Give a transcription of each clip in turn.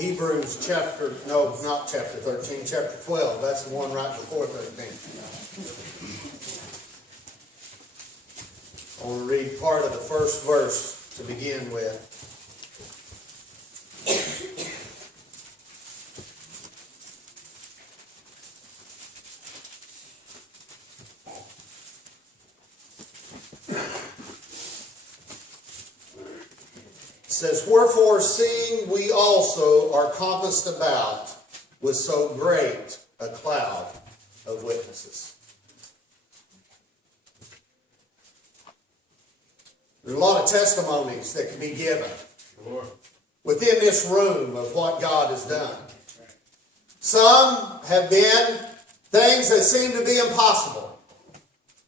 Hebrews chapter, no, not chapter 13, chapter 12. That's the one right before 13. I want to read part of the first verse to begin with. It says, wherefore, seeing we also are compassed about with so great a cloud of witnesses. There's a lot of testimonies that can be given within this room of what God has done. Some have been things that seem to be impossible.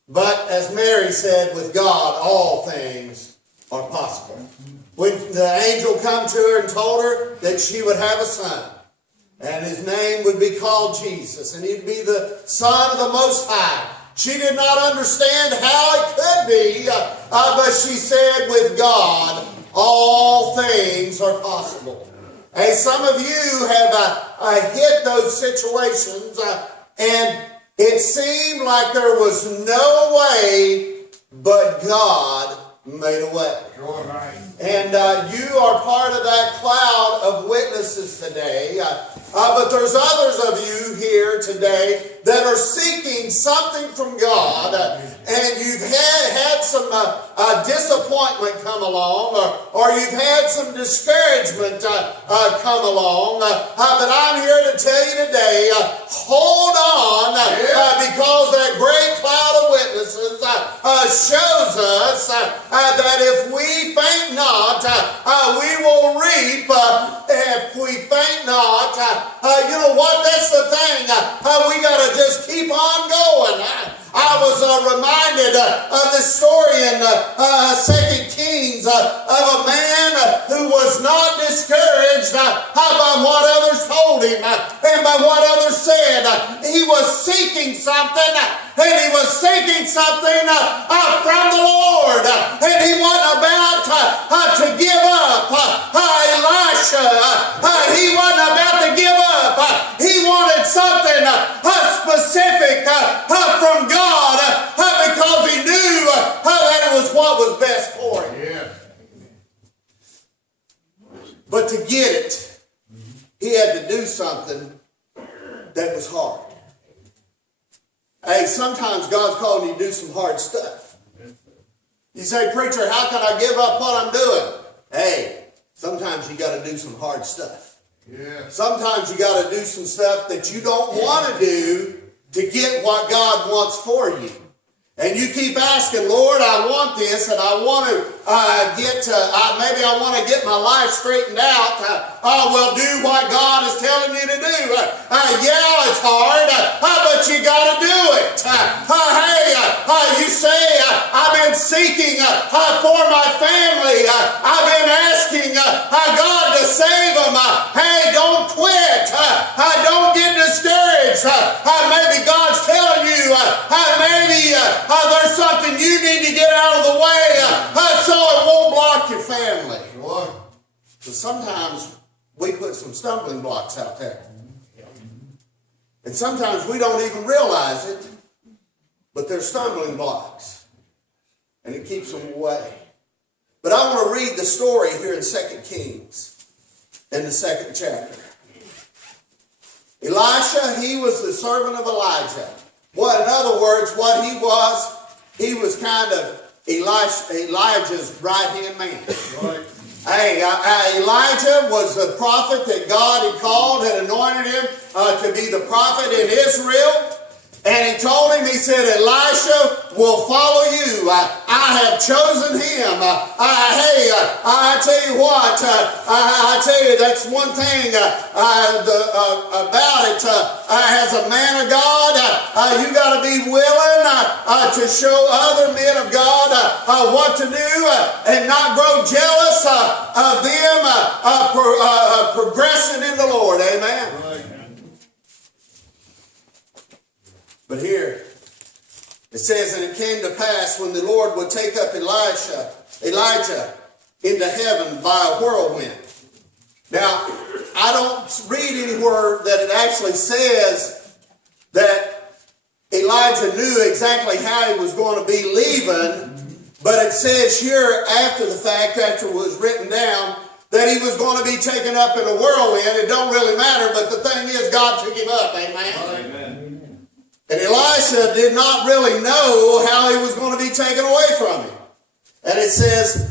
But as Mary said, with God, all things are possible. When the angel come to her and told her that she would have a son, and his name would be called Jesus, and he'd be the Son of the Most High, she did not understand how it could be, but she said, with God, all things are possible. And some of you have hit those situations, and it seemed like there was no way, but God made a way. Sure, right. And you are part of that cloud of witnesses today. But there's others of you here today that are seeking something from God, and you've had some disappointment come along, or you've had some discouragement come along. But I'm here to tell you today, hold on, because that great cloud of witnesses shows us that if we faint not, we will reap. If we faint not, you know what? That's the thing. We got to just keep on going. I was reminded of this story in 2 Kings of a man who was not discouraged by what others told him and by what others said. He was seeking something, and he was seeking something from the Lord, and he wasn't about to give up. Elisha, he wasn't about to give up. He wanted something specific from God because he knew that it was what was best for him. Yeah. But to get it, he had to do something that was hard. Hey, sometimes God's calling you to do some hard stuff. You say, preacher, how can I give up what I'm doing? Hey, sometimes you got to do some hard stuff. Yeah. Sometimes you got to do some stuff that you don't want to do to get what God wants for you. And you keep asking, Lord, I want this, and I want to maybe I want to get my life straightened out. Well, do what God is telling you to do. Yeah, it's hard, but you got to do it. You say, I've been seeking for my family. I've been asking God to save them. Hey, don't quit. Don't get discouraged. Maybe God's telling you, maybe there's something you need to get out of the way so it won't block your family. Sure. So sometimes we put some stumbling blocks out there. And sometimes we don't even realize it, but they're stumbling blocks. And it keeps them away. But I want to read the story here in 2 Kings, in the 2nd chapter. Elisha, he was the servant of Elijah. In other words, what he was kind of Elijah's right-hand man. Right. Hey, Elijah was the prophet that God had called, had anointed him to be the prophet in Israel. And he told him, he said, Elisha will follow you. I have chosen him. I tell you what, I tell you, that's one thing about it. As a man of God, you got to be willing to show other men of God what to do and not grow jealous of them progressing in the Lord. Amen. Right. But here, it says, and it came to pass when the Lord would take up Elijah into heaven by a whirlwind. Now, I don't read anywhere that it actually says that Elijah knew exactly how he was going to be leaving, but it says here after the fact, after it was written down, that he was going to be taken up in a whirlwind. It don't really matter, but the thing is, God took him up. Amen? Amen. And Elisha did not really know how he was going to be taken away from him. And it says,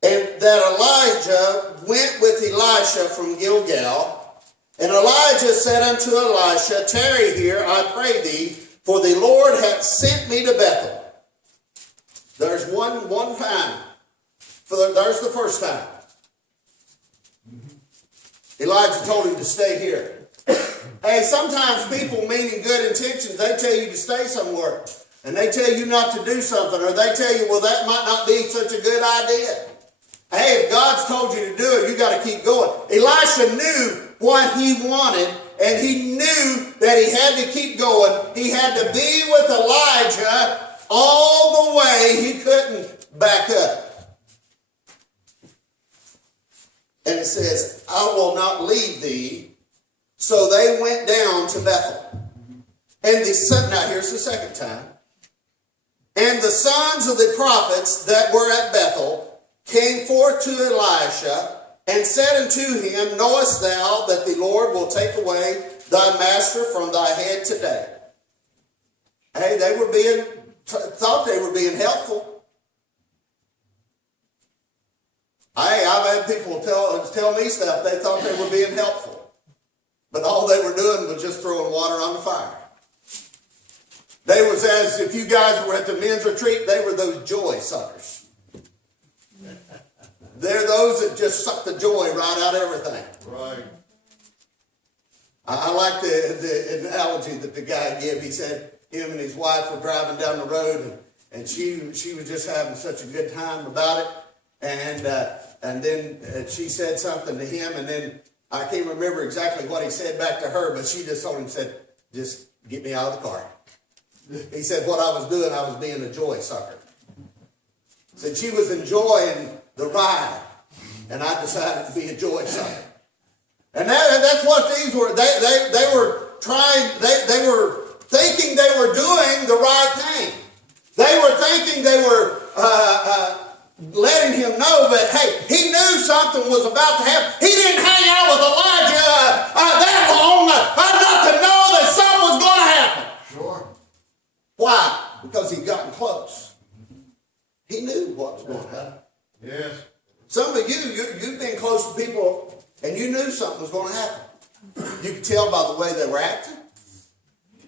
and that Elijah went with Elisha from Gilgal. And Elijah said unto Elisha, tarry here, I pray thee, for the Lord hath sent me to Bethel. There's one time. There's the first time. Elijah told him to stay here. Hey, sometimes people meaning good intentions, they tell you to stay somewhere. And they tell you not to do something. Or they tell you, well, that might not be such a good idea. Hey, if God's told you to do it, you got to keep going. Elisha knew what he wanted. And he knew that he had to keep going. He had to be with Elijah all the way. He couldn't back up. And it says, I will not leave thee. So they went down to Bethel. And now here's the second time. And the sons of the prophets that were at Bethel came forth to Elisha and said unto him, knowest thou that the Lord will take away thy master from thy head today? Hey, they thought they were being helpful. I've had people tell me stuff. They thought they were being helpful. But all they were doing was just throwing water on the fire. They was as if you guys were at the men's retreat, they were those joy suckers. They're those that just suck the joy right out of everything. Right. I like the analogy that the guy gave. He said him and his wife were driving down the road, and she was just having such a good time about it. And then she said something to him, and then I can't remember exactly what he said back to her, but she just told him, said, just get me out of the car. He said what I was doing, I was being a joy sucker. Said she was enjoying the ride, and I decided to be a joy sucker. And that's what these were. They were trying, they were thinking they were doing the right thing. They were thinking they were letting him know, but hey, he knew something was about to happen. He didn't hang out with Elijah that long not to know that something was going to happen. Sure. Why? Because he'd gotten close. He knew what was going to happen. Yes. Some of you've been close to people and you knew something was going to happen. You could tell by the way they were acting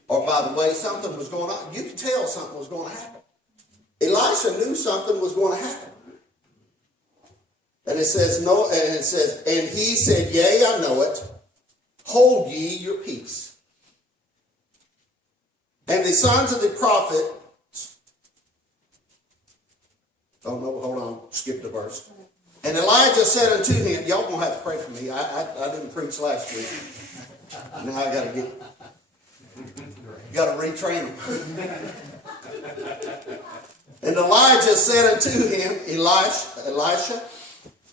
or by the way something was going on. You could tell something was going to happen. Elisha knew something was going to happen. And it says, no, and it says, and he said, yea, I know it. Hold ye your peace. And the sons of the prophet, oh no, hold on, skip the verse. And Elijah said unto him, y'all gonna have to pray for me. I didn't preach last week. Now I gotta retrain them. And Elijah said unto him, Elisha,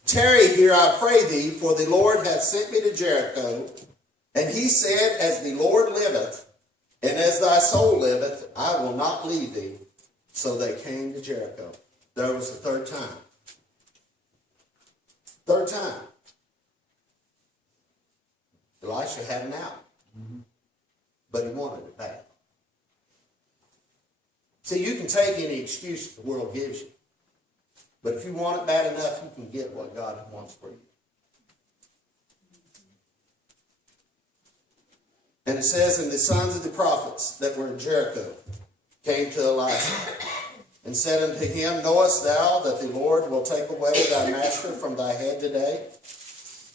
tarry here, I pray thee, for the Lord hath sent me to Jericho. And he said, as the Lord liveth, and as thy soul liveth, I will not leave thee. So they came to Jericho. There was the third time. Third time. Elisha had an out. But he wanted it bad. See, you can take any excuse the world gives you. But if you want it bad enough, you can get what God wants for you. And it says, and the sons of the prophets that were in Jericho came to Elisha and said unto him, knowest thou that the Lord will take away thy master from thy head today?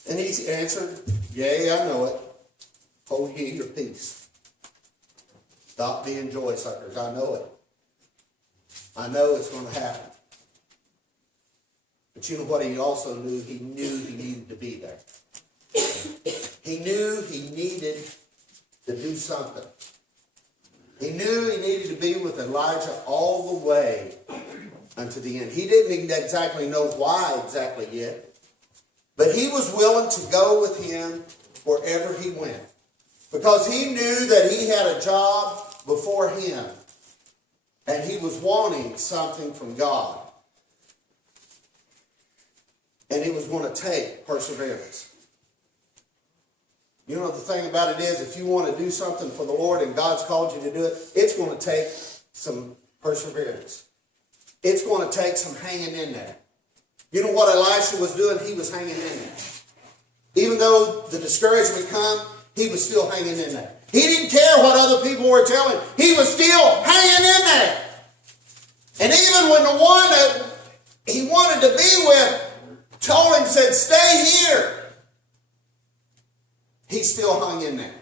And he answered, yea, I know it. Hold ye your peace. Stop being joy suckers. I know it. I know it's going to happen. But you know what he also knew? He knew he needed to be there. He knew he needed to do something. He knew he needed to be with Elijah all the way unto the end. He didn't exactly know why exactly yet. But he was willing to go with him wherever he went, because he knew that he had a job before him, and he was wanting something from God. And it was going to take perseverance. You know, the thing about it is, if you want to do something for the Lord and God's called you to do it, it's going to take some perseverance. It's going to take some hanging in there. You know what Elisha was doing? He was hanging in there. Even though the discouragement come, he was still hanging in there. He didn't care what other people were telling him. He was still hanging in there. And even when the one that he wanted to be with told him, said, stay here, he still hung in there.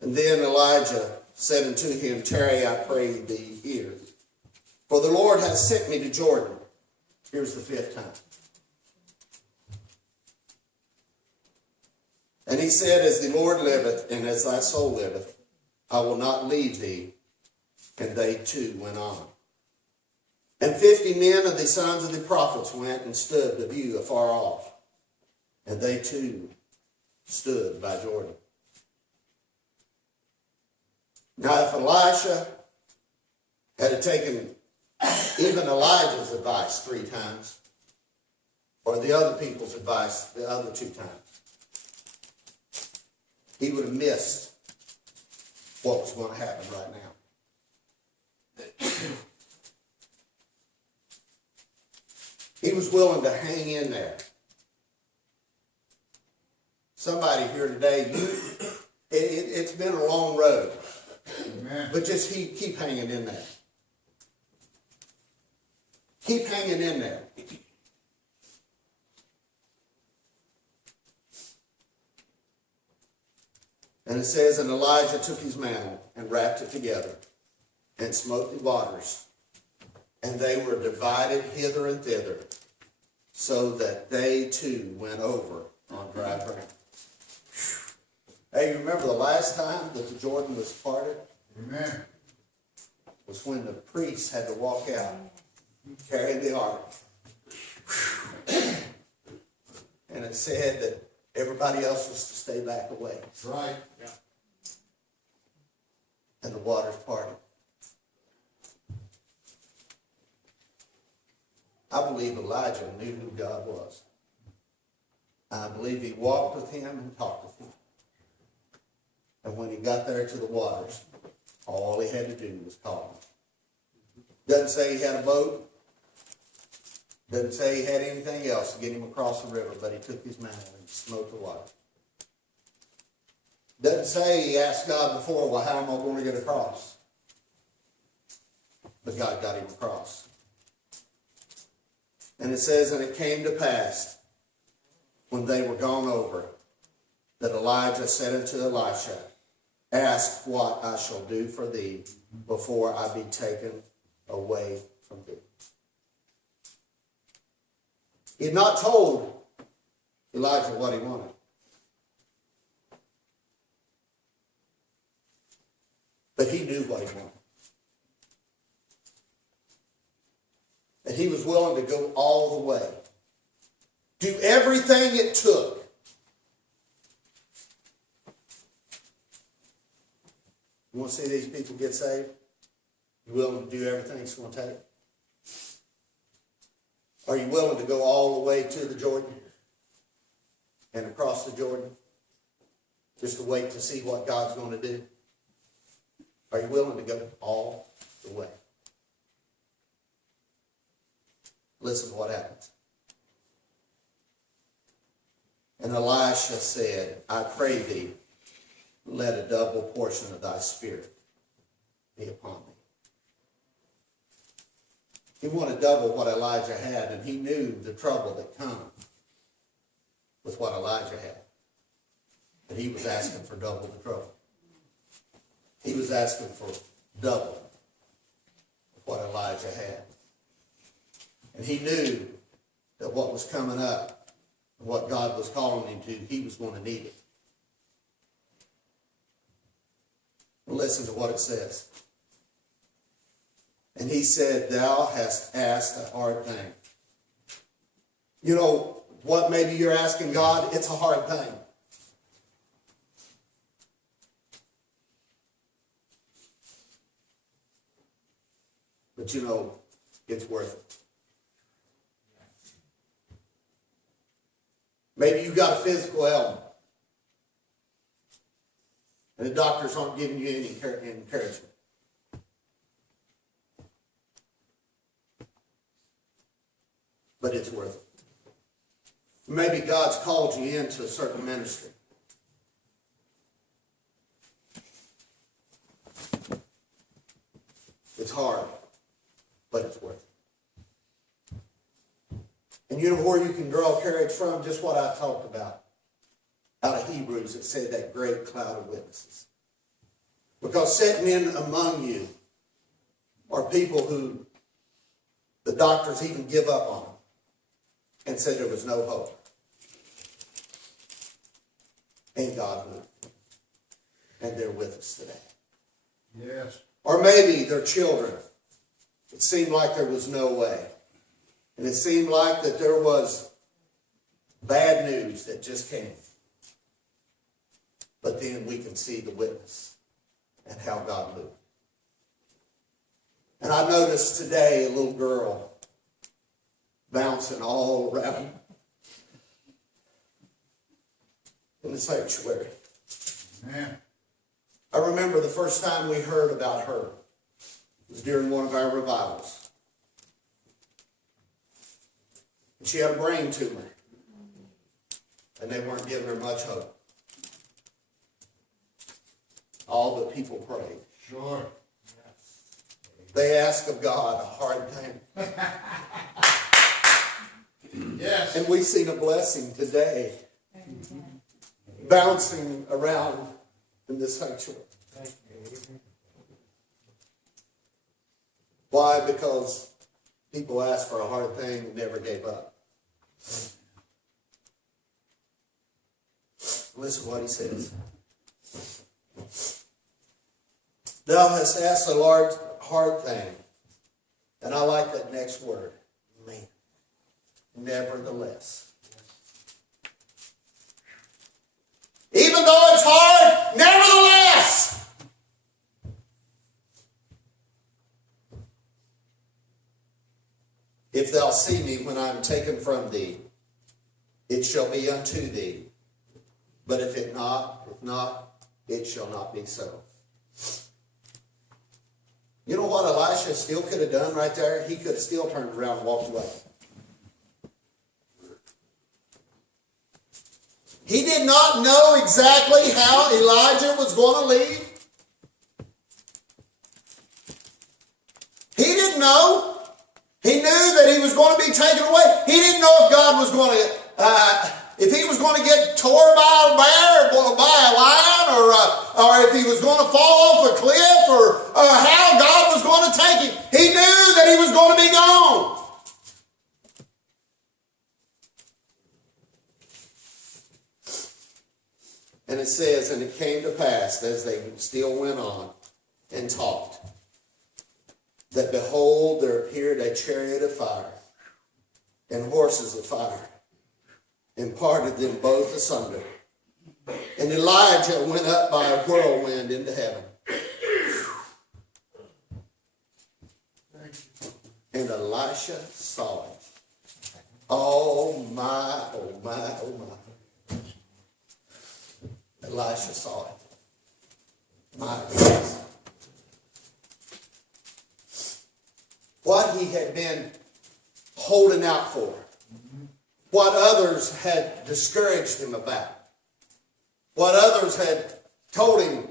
And then Elijah said unto him, tarry, I pray thee here, for the Lord hath sent me to Jordan. Here's the fifth time. And he said, as the Lord liveth, and as thy soul liveth, I will not leave thee. And they too went on. And 50 men of the sons of the prophets went and stood to view afar off. And they too stood by Jordan. Now if Elisha had taken even Elijah's advice 3 times, or the other people's advice the other 2 times, he would have missed what was going to happen right now. He was willing to hang in there. Somebody here today, it's been a long road. Amen. But just keep hanging in there. Keep hanging in there. And it says, and Elijah took his mantle and wrapped it together and smote the waters. And they were divided hither and thither, so that they too went over on dry ground. Hey, you remember the last time that the Jordan was parted? Amen. Was when the priests had to walk out, carry the ark. And it said that everybody else was to stay back away. That's right. Yeah. And the waters parted. I believe Elijah knew who God was. I believe he walked with him and talked with him. And when he got there to the waters, all he had to do was call him. Doesn't say he had a boat. Doesn't say he had anything else to get him across the river, but he took his mantle and smote the water. Doesn't say he asked God before, well, how am I going to get across? But God got him across. And it says, and it came to pass, when they were gone over, that Elijah said unto Elisha, ask what I shall do for thee before I be taken away from thee. He had not told Elijah what he wanted. But he knew what he wanted. And he was willing to go all the way. Do everything it took. You want to see these people get saved? You willing to do everything it's going to take? Are you willing to go all the way to the Jordan and across the Jordan just to wait to see what God's going to do? Are you willing to go all the way? Listen to what happens. And Elisha said, I pray thee, let a double portion of thy spirit be upon me. He wanted double what Elijah had, and he knew the trouble that comes with what Elijah had. And he was asking for double the trouble. He was asking for double what Elijah had. And he knew that what was coming up, and what God was calling him to, he was going to need it. Listen to what it says. And he said, thou hast asked a hard thing. You know what maybe you're asking God? It's a hard thing. But you know, it's worth it. Maybe you got a physical ailment. And the doctors aren't giving you any encouragement. But it's worth it. Maybe God's called you into a certain ministry. It's hard, but it's worth it. And you know where you can draw courage from? Just what I talked about. Out of Hebrews, it said that great cloud of witnesses. Because sitting in among you are people who the doctors even give up on them and said there was no hope. And God moved. And they're with us today. Yes. Or maybe their children. It seemed like there was no way. And it seemed like that there was bad news that just came. But then we can see the witness and how God moved. And I noticed today a little girl bouncing all around in the sanctuary. Man. I remember the first time we heard about her. It was during one of our revivals. And she had a brain tumor. And they weren't giving her much hope. All the people prayed. Sure. They asked of God a hard thing. Yes. And we've seen a blessing today. Bouncing around in this sanctuary. Why? Because people asked for a hard thing and never gave up. Listen to what he says. Thou hast asked a large, hard thing. And I like that next word. Man. Nevertheless. Even though it's hard, nevertheless. If thou see me when I am taken from thee, it shall be unto thee. But if not, it shall not be so. You know what Elisha still could have done right there? He could have still turned around and walked away. He did not know exactly how Elijah was going to leave. He didn't know. He knew that he was going to be taken away. He didn't know if God was going to, if he was going to get tore by a bear or by a lion, or if he was going to fall off a cliff, or how God was going to take him. He knew that he was going to be gone. And it says, and it came to pass, as they still went on and talked, that behold, there appeared a chariot of fire and horses of fire, and parted them both asunder. And Elijah went up by a whirlwind into heaven. And Elisha saw it. Oh my, oh my, oh my. Elisha saw it. My goodness. What he had been holding out for. What others had discouraged him about. What others had told him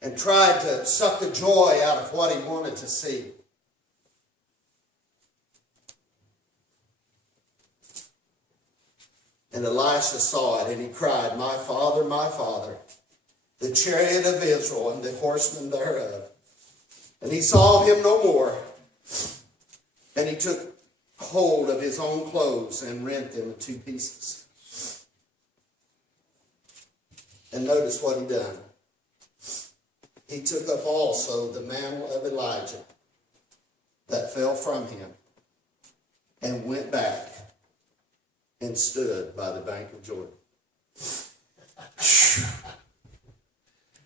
and tried to suck the joy out of what he wanted to see. And Elisha saw it, and he cried, my Father, the chariot of Israel and the horsemen thereof. And he saw him no more. And he took hold of his own clothes and rent them in two pieces. And notice what he done. He took up also the mantle of Elijah that fell from him, and went back and stood by the bank of Jordan.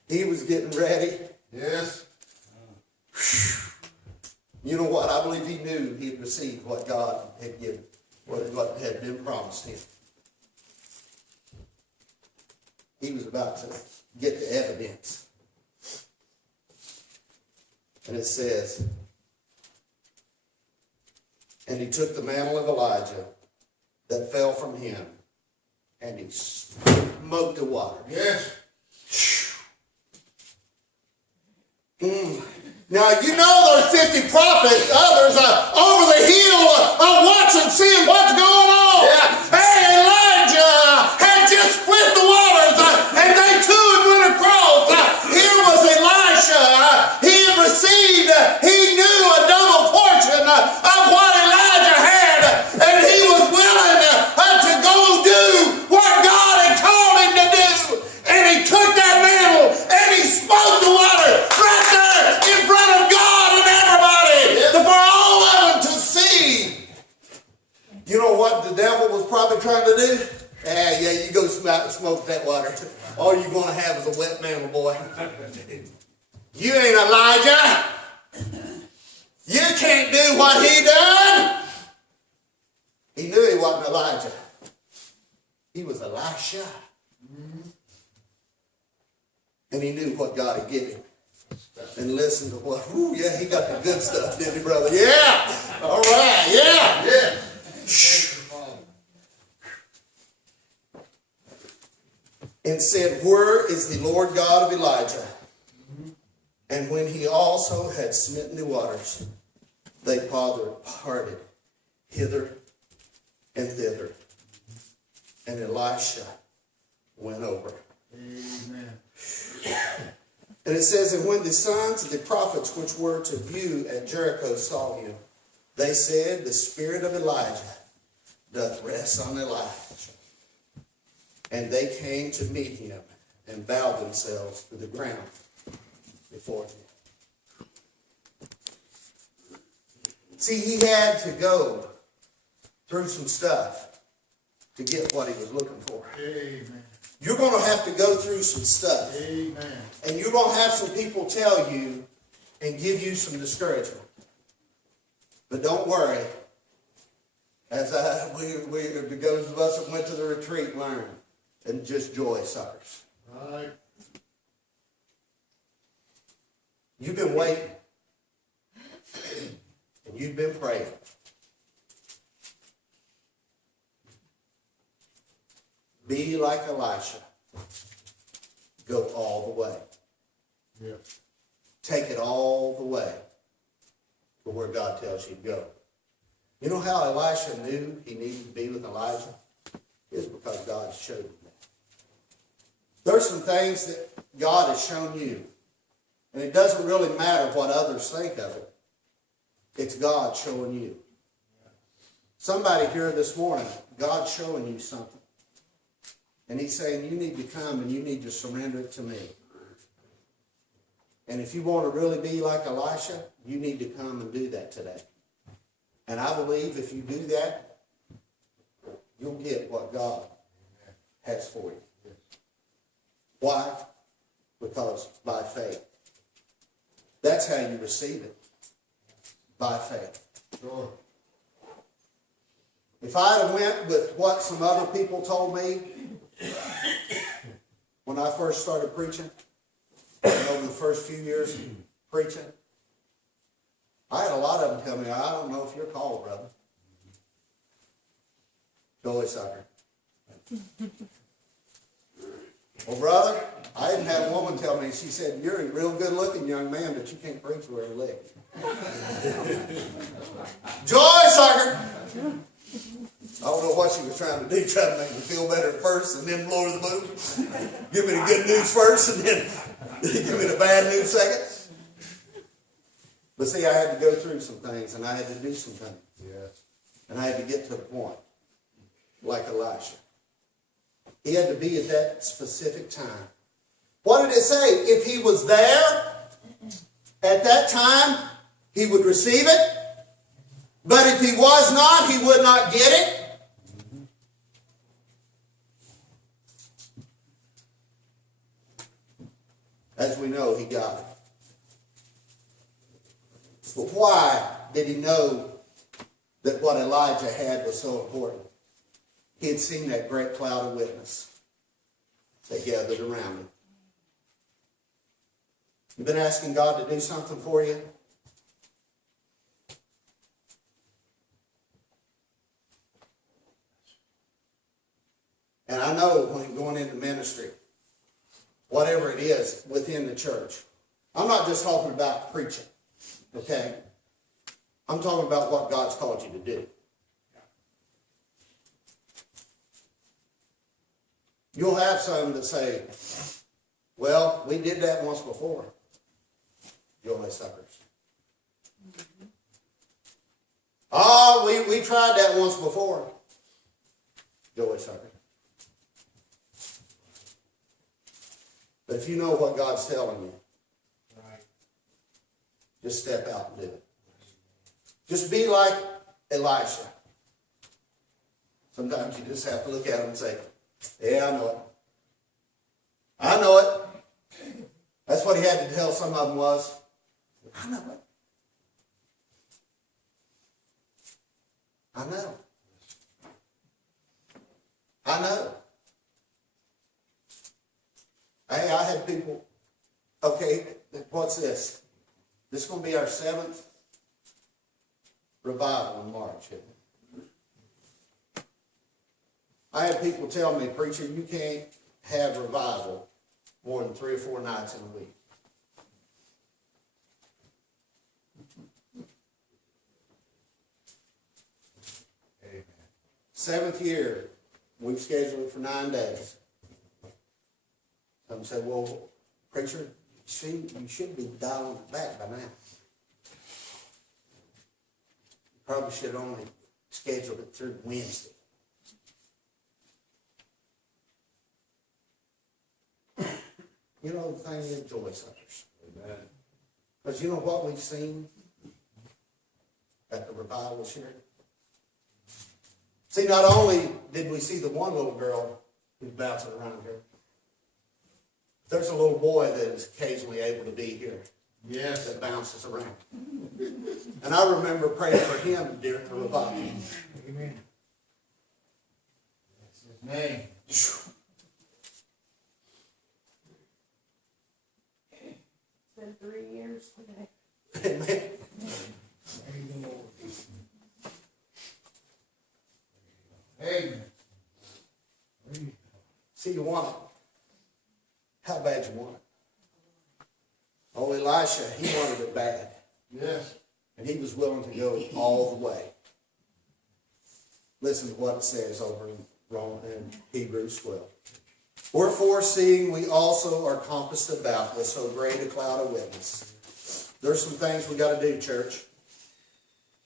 He was getting ready. Yes. You know what? I believe he knew he had received what God had given, what had been promised him. He was about to get the evidence. And it says, and he took the mantle of Elijah that fell from him, and he smote the water. Yes. Now, you know there's 50 prophets, others over the hill watching, seeing what's going on. Yeah. Hey, Elijah had just split the waters, and they too had went across. Here was Elisha. He had received, he knew a double portion of what Elijah had, and he was willing to go do what God had called him to do. And he took that mantle, and he smote the water right there in front of God and everybody, for all of them to see. You know what the devil was probably trying to do? Yeah, you go smoke that water. All you're going to have is a wet mantle, boy. You ain't Elijah. You can't do what he done. He knew he wasn't Elijah. He was Elisha. And he knew what God had given him. And listen to what, yeah, he got the good stuff, didn't he, brother? Yeah. All right, yeah. Yeah. And said, where is the Lord God of Elijah? And when he also had smitten the waters, they parted hither and thither. And Elisha went over. Amen. And it says, and when the sons of the prophets which were to view at Jericho saw him, they said, the spirit of Elijah doth rest on Elijah. And they came to meet him and bowed themselves to the ground before him. See, he had to go through some stuff to get what he was looking for. Amen. You're going to have to go through some stuff. Amen. And you're going to have some people tell you and give you some discouragement. But don't worry. As those of us that went to the retreat learned, and just joy suckers. Right. You've been waiting. And you've been praying. Be like Elisha. Go all the way. Yeah. Take it all the way to where God tells you to go. You know how Elisha knew he needed to be with Elijah? It's because God showed him that. There's some things that God has shown you. And it doesn't really matter what others think of it. It's God showing you. Somebody here this morning, God's showing you something. And he's saying, you need to come and you need to surrender it to me. And if you want to really be like Elisha, you need to come and do that today. And I believe if you do that, you'll get what God has for you. Why? Because by faith. That's how you receive it. By faith. Sure. If I'd have went with what some other people told me when I first started preaching, and over the first few years preaching, I had a lot of them tell me, I don't know if you're called, brother. Joy sucker. Well, brother, I didn't have a woman tell me, she said, you're a real good looking young man, but you can't preach where you live. Joy sucker. I don't know what she was trying to do, try to make me feel better at first and then lower the mood. Give me the good news first and then give me the bad news second. But see, I had to go through some things and I had to do some things. Yes. And I had to get to the point, like Elisha. He had to be at that specific time. What did it say? If he was there at that time, he would receive it. But if he was not, he would not get it. As we know, he got it. But why did he know that what Elijah had was so important? He had seen that great cloud of witness that gathered around him. You've been asking God to do something for you? And I know when going into ministry, whatever it is within the church, I'm not just talking about preaching, okay? I'm talking about what God's called you to do. You'll have some that say, well, we did that once before. You'll have suckers. Oh, we tried that once before. You'll have suckers. But if you know what God's telling you, just step out and do it. Just be like Elisha. Sometimes you just have to look at him and say, yeah, I know it. I know it. That's what he had to tell some of them was, I know it. I know. I know. Hey, I had people, okay, what's this? This is going to be our 7th revival in March, isn't it? I had people tell me, preacher, you can't have revival more than 3 or 4 nights in a week. Amen. 7th year, we've scheduled it for 9 days. Some said, well, preacher, you should be dialing it back by now. Probably should have only scheduled it through Wednesday. You know, the thing is, joy suckers. Amen. Because you know what we've seen at the revivals here? See, not only did we see the one little girl who's bouncing around here, there's a little boy that is occasionally able to be here. Yes. That bounces around. And I remember praying for him during the revival. Amen. That's his name. It's been 3 years today. Amen. Amen. See, you want it. How bad you want it? Oh, Elisha, he wanted it bad. Yes. And he was willing to go all the way. Listen to what it says over in Hebrews 12. Wherefore, seeing we also are compassed about with so great a cloud of witness. There's some things we got to do, church. It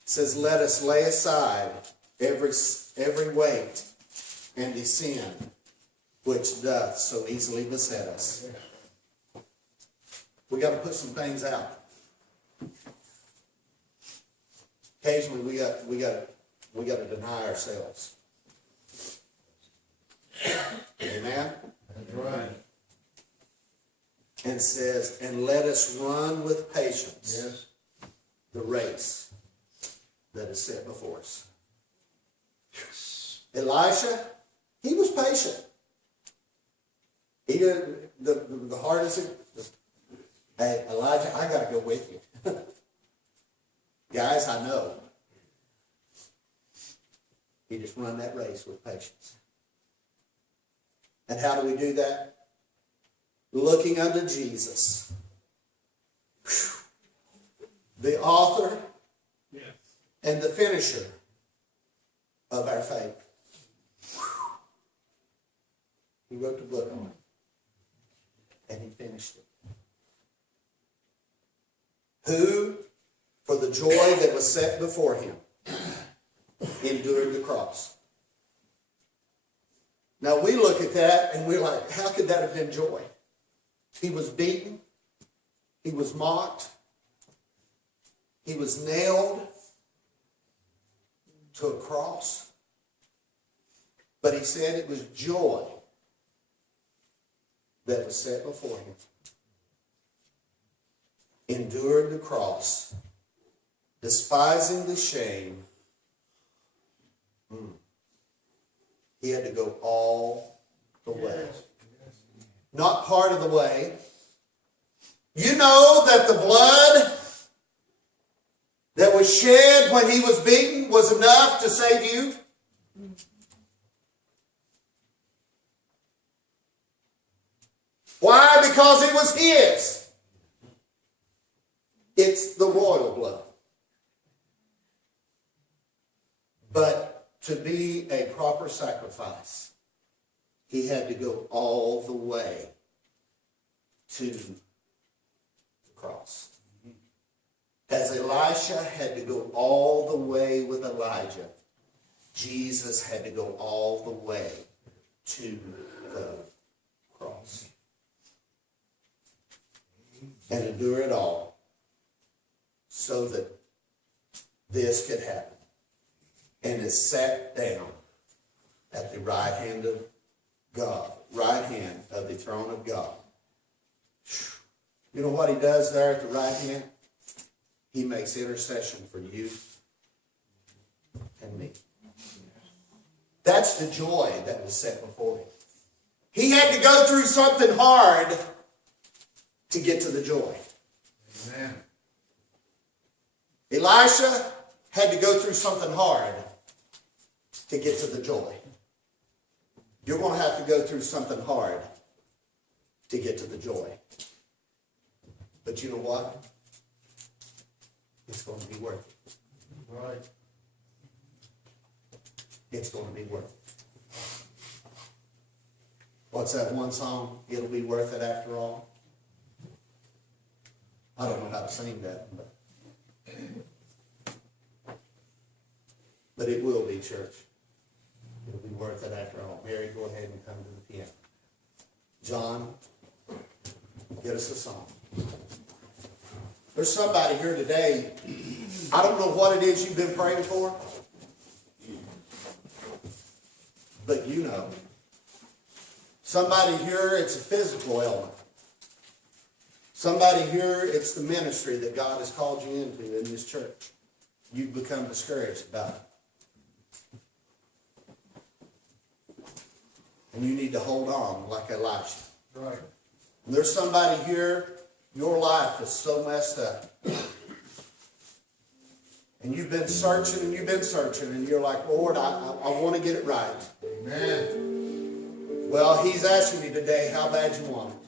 says, let us lay aside every weight and the sin which doth so easily beset us. We got to put some things out. Occasionally, we got to deny ourselves. Amen. That's right. And says, and let us run with patience Yes. the race that is set before us. Elisha, he was patient. He did the hardest. Hey, Elijah, I got to go with you. Guys, I know. He just run that race with patience. And how do we do that? Looking unto Jesus, the author and the finisher of our faith. He wrote the book on it. And he finished it. Who, for the joy that was set before him, endured the cross. Now we look at that and we're like, how could that have been joy? He was beaten. He was mocked. He was nailed. to a cross. But he said it was joy that was set before him. Endured the cross, despising the shame. He had to go all the way. Not part of the way. You know that the blood that was shed when he was beaten was enough to save you? Why? Because it was his. It's the royal blood. But to be a proper sacrifice, he had to go all the way to the cross. As Elisha had to go all the way with Elijah, Jesus had to go all the way to the cross. And endure it all so that this could happen. And is sat down at the right hand of God, right hand of the throne of God. You know what he does there at the right hand? He makes intercession for you and me. That's the joy that was set before him. He had to go through something hard to get to the joy. Amen. Elisha had to go through something hard to get to the joy. You're going to have to go through something hard to get to the joy. But you know what? It's going to be worth it. Right. It's going to be worth it. What's that one song? It'll be worth it after all. I don't know how to sing that, but it will be, church. It'll be worth it after all. Mary, go ahead and come to the piano. John, get us a song. There's somebody here today, I don't know what it is you've been praying for, but you know. Somebody here, it's a physical ailment. Somebody here, it's the ministry that God has called you into in this church. You've become discouraged about it. And you need to hold on like Elisha. Right. And there's somebody here, your life is so messed up. And you've been searching and you've been searching and you're like, Lord, I want to get it right. Amen. Well, he's asking you today, how bad you want it?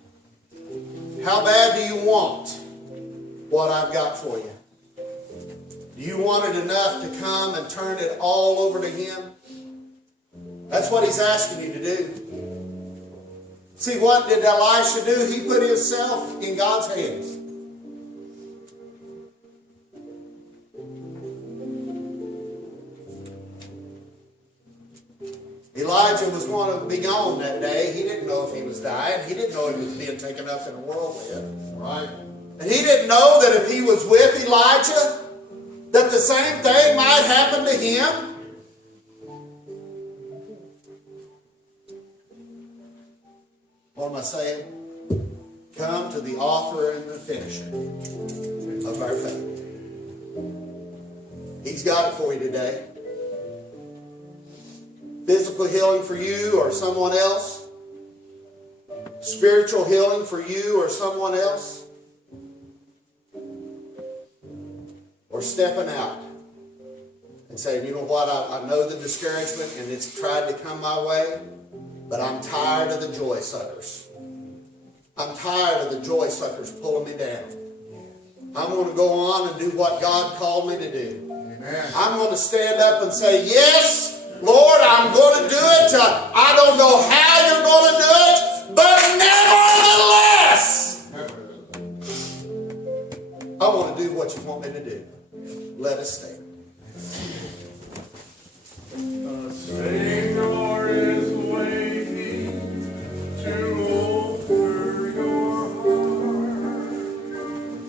How bad do you want what I've got for you? Do you want it enough to come and turn it all over to him? That's what he's asking you to do. See, what did Elisha do? He put himself in God's hands. Elijah was going to be gone that day. He didn't know if he was dying. He didn't know he was being taken up in a whirlwind. Right. And he didn't know that if he was with Elijah, that the same thing might happen to him. What am I saying? Come to the author and the finisher of our faith. He's got it for you today. Physical healing for you or someone else. Spiritual healing for you or someone else. Or stepping out and saying, you know what, I know the discouragement and it's tried to come my way, but I'm tired of the joy suckers. I'm tired of the joy suckers pulling me down. I'm going to go on and do what God called me to do. Amen. I'm going to stand up and say, yes, Lord, I'm going to do it. I don't know how you're going to do it, but nevertheless, I want to do what you want me to do. Let us stand. The Savior is waiting to open your heart.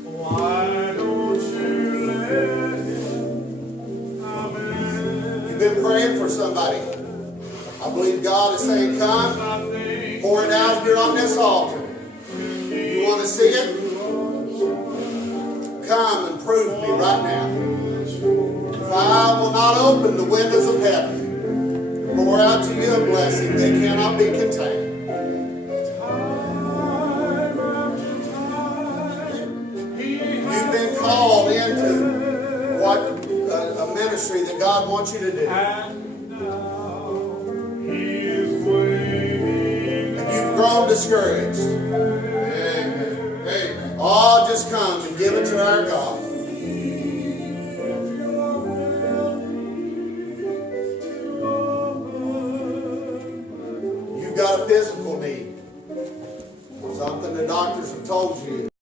Why don't you let him come in? You've been praying for somebody. I believe God is saying, come, pour it out here on this altar. You want to see it? Come and prove me right now. If I will not open the windows of heaven, pour out to you a blessing that cannot be contained. You've been called into what a ministry that God wants you to do. And you've grown discouraged. Oh, just come and give it to our God. You've got a physical need. Something the doctors have told you